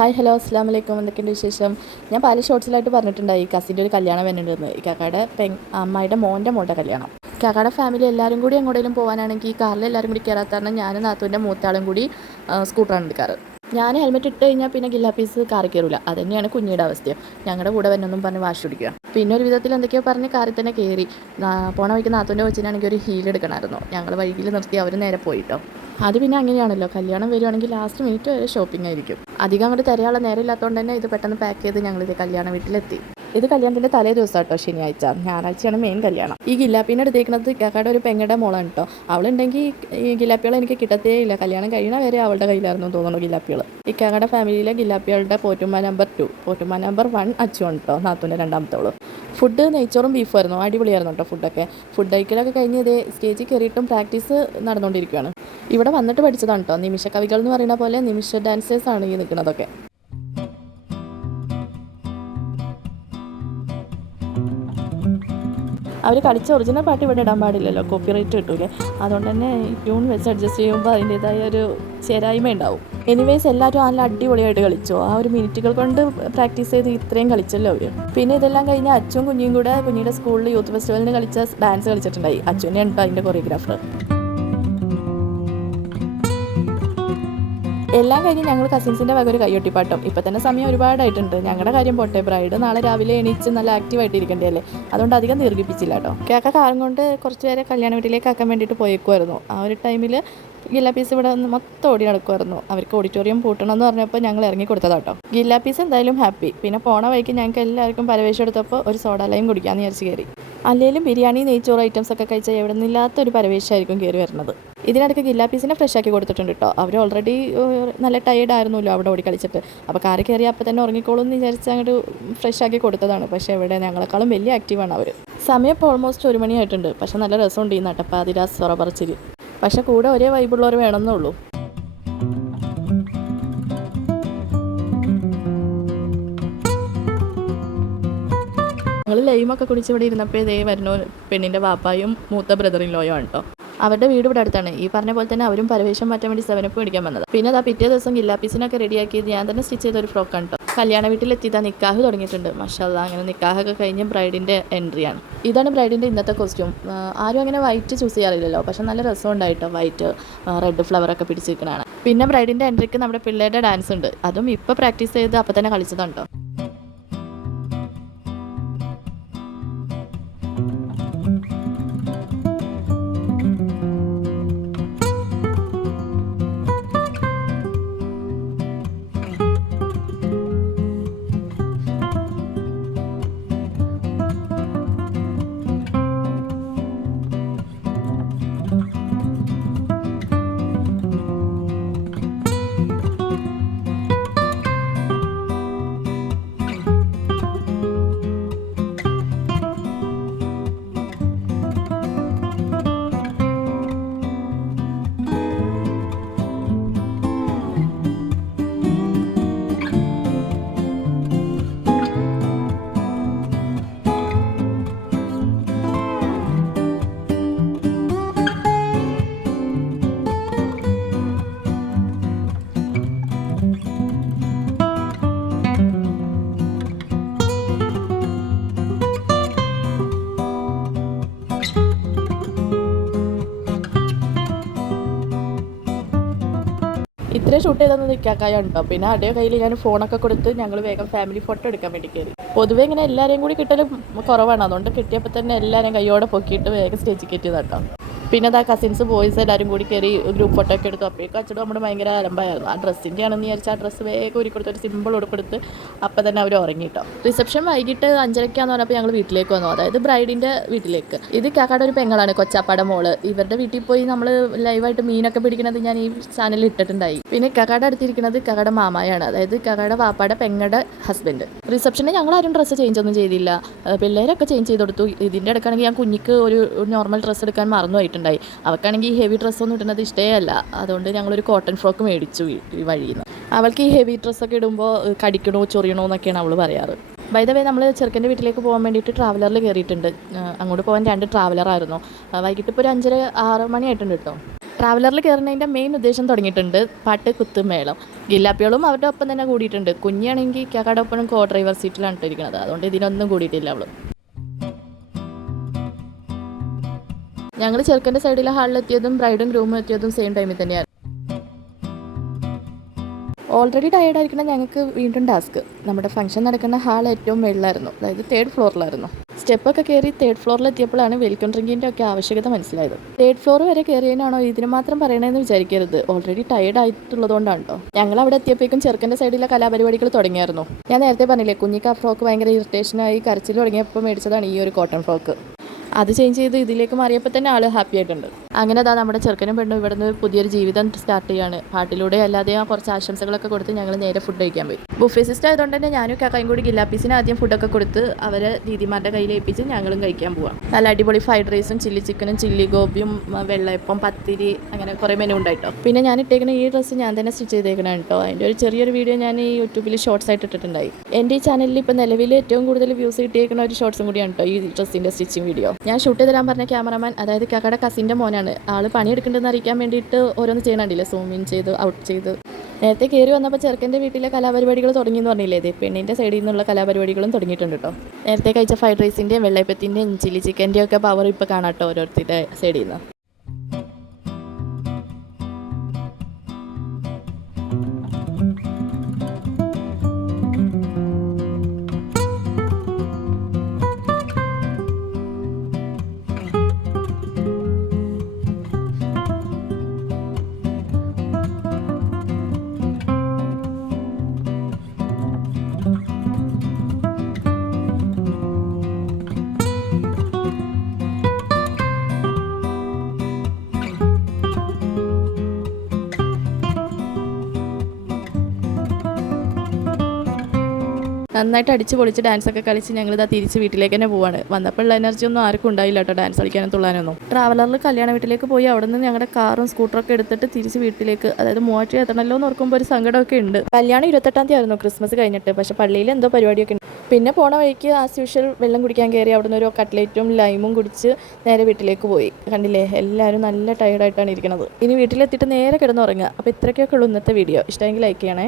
Hi hello അസ്സാം വലൈക്കും. എന്തൊക്കെയുണ്ട് വിശേഷം? ഞാൻ പല ഷോർട്സിലായിട്ട് പറഞ്ഞിട്ടുണ്ടായി കസിൻ്റെ ഒരു കല്യാണം വരുന്നുണ്ടെന്ന്. ഇക്കാക്കയുടെ അമ്മായിയുടെ മോളുടെ കല്യാണം. ഇക്കാക്കയുടെ ഫാമിലി എല്ലാവരും കൂടി എങ്ങോട്ടെങ്കിലും പോകാനാണെങ്കിൽ കാറിൽ എല്ലാവരും കൂടി കയറാത്ത കാരണം ഞാനും നാത്തൂൻ്റെ മൂത്താളും കൂടി സ്കൂട്ടറാണ് എടുക്കാറ്. ഞാൻ ഹെൽമെറ്റ് ഇട്ട് കഴിഞ്ഞാൽ പിന്നെ ഗില്ലാ പീസ് കാറിൽ കയറില്ല. അത് തന്നെയാണ് കുഞ്ഞിയുടെ അവസ്ഥയും. ഞങ്ങളുടെ കൂടെ വരണമെന്നും പറഞ്ഞ് വാശി പിടിക്കുക. പിന്നെ ഒരു വിധത്തിൽ എന്തൊക്കെയോ പറഞ്ഞ് കാറിൽ തന്നെ കയറി. പോണ വഴിക്ക് നാത്തൂൻ്റെ കൊച്ചിനാണെങ്കിൽ ഒരു ഹീൽ എടുക്കണമായിരുന്നു. ഞങ്ങൾ വഴിയിൽ നിർത്തി അവർ നേരെ പോയിട്ടോ. അത് പിന്നെ അങ്ങനെയാണല്ലോ, കല്യാണം വരുവാണെങ്കിൽ ലാസ്റ്റ് മിനിറ്റ് വരെ ഷോപ്പിംഗ് ആയിരിക്കും. അധികം അങ്ങോട്ട് തരാനുള്ള നേരം ഇല്ലാത്തതുകൊണ്ട് തന്നെ ഇത് പെട്ടെന്ന് പാക്ക് ചെയ്ത് ഞങ്ങളിത് കല്യാണ വീട്ടിലെത്തി. ഇത് കല്യാണത്തിൻ്റെ തലേ ദിവസം കേട്ടോ, ശനിയാഴ്ച. ഞായറാഴ്ചയാണ് മെയിൻ കല്യാണം. ഈ ഗില്ലാപ്പീനെ എടുത്തേക്കുന്നത് ഇക്കാക്കയുടെ ഒരു പെങ്ങളുടെ മോളാണ് കേട്ടോ. അവളുണ്ടെങ്കിൽ ഈ ഗില്ലാപ്പികൾ എനിക്ക് കിട്ടത്തേ ഇല്ല. കല്യാണം കഴിയണ വരെ അവളുടെ കയ്യിലായിരുന്നു തോന്നുന്നു ഗില്ലാപ്പികൾ. ഇക്കാക്കയുടെ ഫാമിലിയിലെ ഗില്ലാപ്പികളുടെ പോറ്റുമ്മ നമ്പർ 2, പോറ്റുമ്മ നമ്പർ 1 അച്ചുവാണ് കേട്ടോ, നാത്തൂൻ്റെ രണ്ടാമത്തോള്. ഫുഡ് നെയ്ച്ചോറും ബീഫായിരുന്നു. അടിപൊളിയായിരുന്നു കേട്ടോ ഫുഡൊക്കെ. ഫുഡ് കഴിക്കലൊക്കെ കഴിഞ്ഞ് ഇതേ സ്റ്റേജിൽ കയറിയിട്ടും പ്രാക്ടീസ് നടന്നുകൊണ്ടിരിക്കുകയാണ്. ഇവിടെ വന്നിട്ട് പഠിച്ചതാണ് കേട്ടോ. നിമിഷ കവികൾ എന്ന് പറയുന്ന പോലെ നിമിഷ ഡാൻസേഴ്സാണ് ഈ നിൽക്കുന്നതൊക്കെ. അവർ കളിച്ച ഒറിജിനൽ പാട്ട് ഇവിടെ ഇടാൻ പാടില്ലല്ലോ, കോപ്പിറൈറ്റ് കിട്ടൂലേ. അതുകൊണ്ട് തന്നെ ട്യൂൺ വെച്ച് അഡ്ജസ്റ്റ് ചെയ്യുമ്പോൾ അതിൻ്റേതായ ഒരു ചേരായ്മ ഉണ്ടാവും. എനിവേസ് എല്ലാവരും നല്ല അടിപൊളിയായിട്ട് കളിച്ചു. ആ ഒരു മിനിറ്റുകൾ കൊണ്ട് പ്രാക്ടീസ് ചെയ്ത് ഇത്രയും കളിച്ചല്ലോ അവർ. പിന്നെ ഇതെല്ലാം കഴിഞ്ഞ് അച്ഛനും കുഞ്ഞിയും കൂടെ കുഞ്ഞിയുടെ സ്കൂളിൽ യൂത്ത് ഫെസ്റ്റിവലിന് കളിച്ച ഡാൻസ് കളിച്ചിട്ടുണ്ടായി. അച്ഛനെ ഉണ്ടോ അതിൻ്റെ കൊറിയോഗ്രാഫർ. എല്ലാം കഴിഞ്ഞ് ഞങ്ങൾ കസിൻസിൻ്റെ വക ഒരു കയ്യൊട്ടിപ്പാട്ടം. ഇപ്പം തന്നെ സമയം ഒരുപാടായിട്ടുണ്ട്. ഞങ്ങളുടെ കാര്യം പോട്ടെ, ബ്രൈഡ് നാളെ രാവിലെ എണീച്ച് നല്ല ആക്റ്റീവായിട്ട് ഇരിക്കേണ്ടതല്ലേ. അതുകൊണ്ട് അധികം ദീർഘിപ്പിച്ചില്ല കേട്ടോ. കേക്ക കാറും കൊണ്ട് കുറച്ച് പേരെ കല്യാണ വീട്ടിലേക്ക് ആക്കാൻ വേണ്ടിയിട്ട് പോയേക്കുമായിരുന്നു. ആ ഒരു ടൈമിൽ ഗില്ലാ പീസ് ഇവിടെ ഒന്ന് മൊത്തം ഓടി നടക്കുമായിരുന്നു. അവർക്ക് ഓഡിറ്റോറിയം പൂട്ടണം എന്ന് പറഞ്ഞപ്പോൾ ഞങ്ങൾ ഇറങ്ങി കൊടുത്തതാട്ടോ. ഗില്ലാ പീസ് എന്തായാലും ഹാപ്പി. പിന്നെ പോണ വഴിക്ക് ഞങ്ങൾക്ക് എല്ലാവർക്കും പരവേശം എടുത്തപ്പോൾ ഒരു സോഡ ലൈം കുടിക്കാമെന്ന് വിചാരിച്ച് കയറി. അല്ലെങ്കിലും ബിരിയാണി നെയ്ച്ചോറ് ഐറ്റംസ് ഒക്കെ കഴിച്ചാൽ എവിടെ നിന്നില്ലാത്തൊരു പരവേശമായിരിക്കും കയറി വരുന്നത്. ഇതിനിടയ്ക്ക് ഗില്ലാ പീസിനെ ഫ്രഷ് ആക്കി കൊടുത്തിട്ടുണ്ട് കേട്ടോ. അവർ ഓൾറെഡി നല്ല ടയേർഡ് ആയിരുന്നല്ലോ അവിടെ ഓടി കളിച്ചിട്ട്. അപ്പോൾ കാറി കയറി അപ്പോൾ തന്നെ ഉറങ്ങിക്കോളും എന്ന് വിചാരിച്ച് അങ്ങോട്ട് ഫ്രഷ് ആക്കി കൊടുത്തതാണ്. പക്ഷേ ഇവിടെ ഞങ്ങളെക്കാളും വലിയ ആക്റ്റീവാണ് അവർ. സമയം ഇപ്പോൾ ഓൾമോസ്റ്റ് 1 മണിയായിട്ടുണ്ട്. പക്ഷേ നല്ല രസമുണ്ട് ഈ നട്ടപ്പാതിര സൊറ പറച്ചിൽ. പക്ഷേ കൂടെ ഒരേ വൈബുള്ളവർ വേണമെന്നുള്ളൂ. ഞങ്ങൾ ലൈമൊക്കെ കുടിച്ച് ഇവിടെ ഇരുന്നപ്പോൾ ഇതേ വരുന്ന പെണ്ണിൻ്റെ വാപ്പായും മൂത്ത ബ്രദറിൻ ലോയും ആണ് കേട്ടോ. അവരുടെ വീട് ഇവിടെ അടുത്താണ്. ഈ പറഞ്ഞ പോലെ തന്നെ അവരും പരവേശം മാറ്റാൻ വേണ്ടി 7up മേടിക്കാൻ വന്നത്. പിന്നെ അതാ പിറ്റേ ദിവസം ഗില്ലാ പീസിനൊക്കെ റെഡിയാക്കിയത് ഞാൻ തന്നെ സ്റ്റിച്ച് ചെയ്ത ഒരു ഫ്രോക്കാണ് കേട്ടോ. കല്യാണ വീട്ടിലെത്തിയതാ നിക്കാഹ് തുടങ്ങിയിട്ടുണ്ട്. മാഷാഅല്ലാഹ്. അങ്ങനെ നിക്കാഹൊക്കെ കഴിഞ്ഞ് ബ്രൈഡിൻ്റെ എൻട്രിയാണ്. ഇതാണ് ബ്രൈഡിൻ്റെ ഇന്നത്തെ കോസ്റ്റ്യൂം. ആരും അങ്ങനെ വൈറ്റ് ചൂസ് ചെയ്യാറില്ലല്ലോ, പക്ഷെ നല്ല രസമുണ്ടായിട്ടോ. White red ഫ്ലവറൊക്കെ പിടിച്ചിരിക്കണതാണ്. പിന്നെ ബ്രൈഡിൻ്റെ എൻട്രിക്ക് നമ്മുടെ പിള്ളേരുടെ ഡാൻസ് ഉണ്ട്. അതും ഇപ്പോൾ പ്രാക്ടീസ് ചെയ്ത് അപ്പോൾ തന്നെ കളിച്ചതുണ്ടോ. ഇത്രയും ഷൂട്ട് ചെയ്തൊന്നും നിൽക്കാക്കായാണ് കേട്ടോ. പിന്നെ അതേ കയ്യിൽ ഞാൻ ഫോണൊക്കെ കൊടുത്ത് ഞങ്ങൾ വേഗം ഫാമിലി ഫോട്ടോ എടുക്കാൻ വേണ്ടി കയറി. പൊതുവേ ഇങ്ങനെ എല്ലാവരെയും കൂടി കിട്ടലും കുറവാണ്. അതുകൊണ്ട് കിട്ടിയപ്പോൾ തന്നെ എല്ലാവരെയും കയ്യോടെ പൊക്കിയിട്ട് വേഗം സ്റ്റേജിൽ കയറ്റിയതാണ് കേട്ടോ. പിന്നെ അതാ കസിൻസ് ബോയ്സ് എല്ലാവരും കൂടി കയറി ഗ്രൂപ്പ് ഫോട്ടോ ഒക്കെ എടുത്തു. അപ്പോഴേക്കും അച്ഛനും നമ്മുടെ ഭയങ്കര അലമ്പായിരുന്നു. ആ ഡ്രസ്സിൻ്റെ ആണെന്ന് വിചാരിച്ചാൽ ആ ഡ്രസ്സ് വേഗം ഒരുക്കൊടുത്ത് ഒരു സിമ്പിൾ ഉടുപ്പെടുത്ത് അപ്പോൾ തന്നെ അവർ ഉറങ്ങിയിട്ടോ. റിസപ്ഷൻ വൈകിട്ട് 5:30 പറഞ്ഞപ്പോൾ ഞങ്ങൾ വീട്ടിലേക്ക് വന്നു, അതായത് ബ്രൈഡിൻ്റെ വീട്ടിലേക്ക്. ഇത് കാക്കാട് ഒരു പെങ്ങളാണ്, കൊച്ചാപ്പാടെ മോള്. ഇവരുടെ വീട്ടിൽ പോയി നമ്മൾ ലൈവായിട്ട് മീനൊക്കെ പിടിക്കുന്നത് ഞാൻ ഈ ചാനലിൽ ഇട്ടിട്ടുണ്ടായി. പിന്നെ കാക്കാട് അടുത്തിരിക്കുന്നത് കാക്കാടെ മാമായാണ്, അതായത് കാക്കാടെ വാപ്പാടെ പെങ്ങളുടെ ഹസ്ബൻഡ്. റിസപ്ഷന് ഞങ്ങൾ ആരും ഡ്രസ്സ് ചേഞ്ച് ഒന്നും ചെയ്തില്ല. പിള്ളേരൊക്കെ ചേഞ്ച് ചെയ്ത് കൊടുത്തു. ഇതിൻ്റെ ഇടയ്ക്കാണെങ്കിൽ ഞാൻ കുഞ്ഞിക്ക് ഒരു നോർമൽ ഡ്രസ്സ് എടുക്കാൻ മറന്നുപോയിട്ടുണ്ടായി. അവൾക്കാണെങ്കിൽ ഹെവി ഡ്രസ്സൊന്നും ഇടുന്നത് ഇഷ്ടമല്ല. അതുകൊണ്ട് ഞങ്ങളൊരു കോട്ടൺ ഫ്രോക്ക് മേടിച്ചു ഈ വഴിയിൽ നിന്ന്. അവൾക്ക് ഈ ഹെവി ഡ്രസ്സൊക്കെ ഇടുമ്പോൾ കടിക്കണോ ചൊറിയണോ എന്നൊക്കെയാണ് അവൾ പറയാറ്. ബൈ ദ വേ നമ്മൾ ചെറുക്കൻ്റെ വീട്ടിലേക്ക് പോകാൻ വേണ്ടിയിട്ട് ട്രാവലറിൽ കയറിയിട്ടുണ്ട്. അങ്ങോട്ട് പോകാൻ 2 ട്രാവലറായിരുന്നു. വൈകിട്ട് ഇപ്പോൾ ഒരു 5:30-6 മണിയായിട്ടുണ്ട് കേട്ടോ. ട്രാവലറിൽ കയറുന്നതിൻ്റെ മെയിൻ ഉദ്ദേശം തുടങ്ങിയിട്ടുണ്ട്. പാട്ട് കുത്ത് മേളം. ഗില്ലാപ്പികളും അവരുടെ ഒപ്പം തന്നെ കൂടിയിട്ടുണ്ട്. കുഞ്ഞാണെങ്കിൽ കാക്കയുടെ ഒപ്പം കോ ഡ്രൈവർ സീറ്റിലാണ് ഇട്ടിരിക്കുന്നത്. അതുകൊണ്ട് ഇതിനൊന്നും കൂടിയിട്ടില്ല അവൾ. ഞങ്ങൾ ചെറുക്കൻ്റെ സൈഡിലെ ഹാളിലെത്തിയതും ബ്രൈഡും ഗ്രൂമും എത്തിയതും സെയിം ടൈമിൽ തന്നെയാണ്. ഓൾറെഡി ടയേർഡായിരിക്കണം ഞങ്ങൾക്ക് വീണ്ടും ടാസ്ക്. നമ്മുടെ ഫംഗ്ഷൻ നടക്കുന്ന ഹാൾ ഏറ്റവും മുകളിലായിരുന്നു, അതായത് 3rd ഫ്ലോറിലായിരുന്നു. സ്റ്റെപ്പൊക്കെ കയറി 3rd ഫ്ലോറിലെത്തിയപ്പോഴാണ് വെൽക്കം ഡ്രിങ്കിൻ്റെ ഒക്കെ ആവശ്യകത മനസ്സിലായത്. 3rd ഫ്ലോർ വരെ കയറിയതിനാണോ ഇതിന് മാത്രം പറയണമെന്ന് വിചാരിക്കരുത്. ഓൾറെഡി ടയേർഡ് ആയിട്ടുള്ളതുകൊണ്ടാണ് കേട്ടോ. ഞങ്ങൾ അവിടെ എത്തിയപ്പോഴേക്കും ചെറുക്കൻ്റെ സൈഡിലെ കലാപരിപാടികൾ തുടങ്ങിയായിരുന്നു. ഞാൻ നേരത്തെ പറഞ്ഞില്ലേ, കുഞ്ഞിക്ക് ആ ഫ്രോക്ക് ഭയങ്കര ഇറിറ്റേഷനായി കരച്ചിൽ തുടങ്ങിയപ്പോൾ മേടിച്ചതാണ് ഈ ഒരു കോട്ടൺ ഫ്രോക്ക്. അത് ചേഞ്ച് ചെയ്ത് ഇതിലേക്ക് മാറിയപ്പോൾ തന്നെ ആൾ ഹാപ്പി ആയിട്ടുണ്ട്. അങ്ങനെ അതാ നമ്മുടെ ചെറുക്കനും പെണ്ണും ഇവിടുന്ന് പുതിയൊരു ജീവിതം സ്റ്റാർട്ട് ചെയ്യാണ്. പാട്ടിലൂടെ അല്ലാതെ കുറച്ച് ആശംസകളൊക്കെ കൊടുത്ത് ഞങ്ങൾ നേരെ ഫുഡ് കഴിക്കാൻ പോയി. ബുഫേ സിസ്റ്റം ആയതുകൊണ്ട് തന്നെ ഞാനും കാക്കയും കൂടി ഗില്ലാപ്പീസിന് ആദ്യം ഫുഡൊക്കെ കൊടുത്ത് അവരെ ദീദിമാരുടെ കയ്യിൽ ഏൽപ്പിച്ച് ഞങ്ങളും കഴിക്കാൻ പോവാം. നല്ല അടിപൊളി ഫ്രൈഡ് റൈസും ചില്ലി ചിക്കനും ചില്ലി ഗോപിയും വെള്ളയപ്പം പത്തിരി അങ്ങനെ കുറേ മെനു ഉണ്ടായിട്ടോ. പിന്നെ ഞാൻ ഇട്ടേക്കുന്ന ഈ ഡ്രസ്സ് ഞാൻ തന്നെ സ്റ്റിച്ച് ചെയ്തേക്കണം കേട്ടോ. അതിൻ്റെ ഒരു ചെറിയൊരു വീഡിയോ ഞാൻ ഈ യൂട്യൂബിൽ ഷോർട്സ് ആയിട്ട് ഇട്ടിട്ടുണ്ടായി. എൻ്റെ ഈ ചാനലിൽ ഇപ്പോൾ നിലവിൽ ഏറ്റവും കൂടുതൽ വ്യൂസ് കിട്ടിയേക്കുന്ന ഒരു ഷോർട്സും കൂടിയാണ് കേട്ടോ ഈ ഡ്രസ്സിൻ്റെ സ്റ്റിച്ചിങ് വീഡിയോ. ഞാൻ ഷൂട്ട് ചെയ്ത് തരാൻ പറഞ്ഞ ക്യാമറമാൻ, അതായത് കാക്കയുടെ കസിൻ്റെ മോനാണ്. ആൾ പണിയെടുക്കേണ്ടതെന്ന് അറിയിക്കാൻ വേണ്ടിയിട്ട് ഓരോന്ന് ചെയ്യണമില്ല, സൂം ഇൻ ചെയ്ത് ഔട്ട് ചെയ്ത്. നേരത്തെ കയറി വന്നപ്പോൾ ചെറുക്കൻ്റെ വീട്ടിലെ കലാപരിപാടികൾ തുടങ്ങിയെന്ന് പറഞ്ഞില്ലേ, ഇത് പെണ്ണിൻ്റെ സൈഡിൽ നിന്നുള്ള കലാപരിപാടികളും തുടങ്ങിയിട്ടുണ്ട് കേട്ടോ. നേരത്തെ കഴിച്ച ഫ്രൈഡ് റൈസിൻ്റെയും വെള്ളയപ്പത്തിൻ്റെയും ചില്ലി ചിക്കൻ്റെയും ഒക്കെ പവർ ഇപ്പോൾ കാണാം കേട്ടോ ഓരോരുത്തരുടെ സൈഡിൽ നിന്ന്. നന്നായിട്ട് അടിച്ച് പൊളിച്ച് ഡാൻസൊക്കെ കളിച്ച് ഞങ്ങളിതാ തിരിച്ച് വീട്ടിലേക്ക് തന്നെ പോവാണ്. വന്നപ്പോഴുള്ള എനർജി ഒന്നും ആർക്കും ഉണ്ടായില്ല കേട്ടോ, ഡാൻസ് കളിക്കാനും തുള്ളാനൊന്നും. ട്രാവലറിൽ കല്യാണ വീട്ടിലേക്ക് പോയി അവിടെ നിന്ന് ഞങ്ങളുടെ കാറും സ്കൂട്ടറൊക്കെ എടുത്തിട്ട് തിരിച്ച് വീട്ടിലേക്ക്, അതായത് മൂവാറ്റുപുഴ എത്തണമല്ലോ എന്ന് ഓർക്കുമ്പോൾ ഒരു സങ്കടമൊക്കെ ഉണ്ട്. കല്യാണം 28-ാം തീയതി ആയിരുന്നു, ക്രിസ്മസ് കഴിഞ്ഞിട്ട്. പക്ഷേ പള്ളിയിൽ എന്തോ പരിപാടിയൊക്കെ ഉണ്ട്. പിന്നെ പോണ വഴിക്ക് ആസ് യൂഷ്വൽ വെള്ളം കുടിക്കാൻ കയറി അവിടെ നിന്ന് ഒരു കട്ട്ലേറ്റും ലൈമും കുടിച്ച് നേരെ വീട്ടിലേക്ക് പോയി. കണ്ടില്ലേ, എല്ലാവരും നല്ല ടയർഡായിട്ടാണ് ഇരിക്കുന്നത്. ഇനി വീട്ടിലെത്തിയിട്ട് നേരെ കിടന്നുറങ്ങുക. അപ്പോൾ ഇത്രയൊക്കെ ഉള്ളൂ ഇന്നത്തെ വീഡിയോ. ഇഷ്ടമെങ്കിൽ ലൈക്ക് ചെയ്യണേ.